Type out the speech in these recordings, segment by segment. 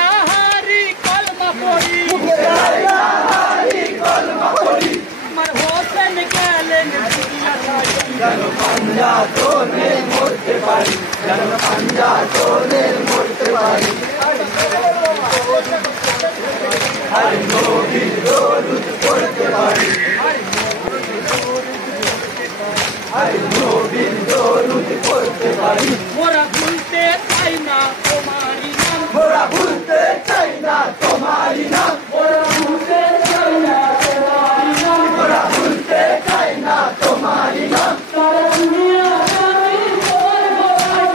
ইলাহারি কলমা পড়ি আমার হোসেন গেলেন যেন পাঞ্জাতনে মরতে পারি, যেন পাঞ্জাতনে মরতে পারি। আর নবীর দরুদ পড়তে পারি, আর নবীর দরুদ পড়তে পারি। মোরা ভুলতে চাই না তোমারই নাম, মোরা ভুলতে চাই না তোমারই নাম, মোরা ভুলতে চাই না তোমারই নাম। মোরা ভুলতে চাই না তোমারই নাম।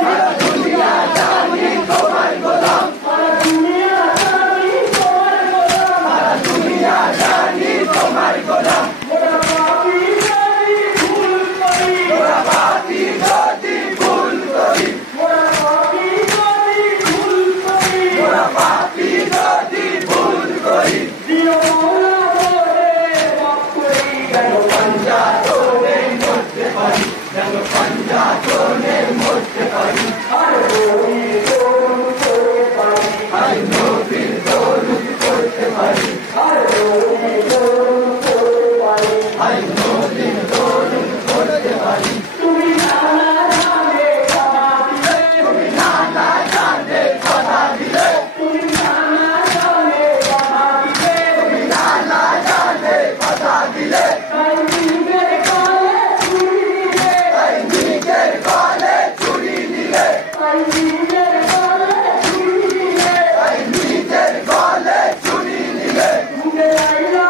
সারা দুনিয়া জানি তোমার গোলাম, সারা দুনিয়া জানি তোমার গোলাম, সারা দুনিয়া জানি তোমার গোলাম। সারা দুনিয়া জানি তোমার গোলাম। মোরা পাপী যদি ভুল করি, মোরা পাপী যদি ভুল করি, মোরা পাপী যদি ভুল করি, মোরা পাপী যদি ভুল করি, দিও মৌলা করে মাফ করি। যেন পাঞ্জাতনে মরতে পারি, যেন পাঞ্জাতনে মরতে পারি। আর নবীর দরুদ পড়তে পারি, আর নবীর দরুদ পড়তে পারি, আর নবীর দরুদ পড়তে পারি, আর নবীর দরুদ পড়তে পারি। তুমি নানা জানে কথা দিলে, তুমি নানা জানে কথা দিলে, তুমি নানা জানে কথা দিলে, তুমি নানা জানে কথা দিলে, তাই নিজের কালে ছুরি দিলে, তাই নিজের গলে ছুরি দিলে, তাই নিজের কালে ছুরি দিলে। তাই নিজের গলে ছুরি দিলে। মুখে লাইলা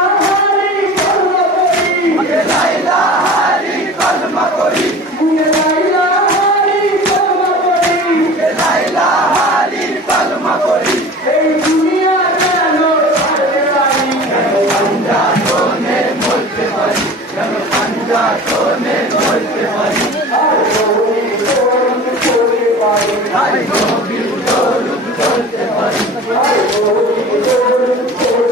হারি কলমা পড়ি, মুখে লা ইলাহারি কলমা পড়ি, মুখে লাইলা হারি কলমা পড়ি। মুখে লা ইলাহারি কলমা পড়ি। এই দুনিয়া যেন ছাড়তে পারি, যেন পাঞ্জাতনে মরতে পারি, যেন পাঞ্জাতনে মরতে পারি। আর নবীর দরুদ পড়তে পারি, আর নবীর দরুদ পড়তে পারি, আর নবীর দরুদ পড়তে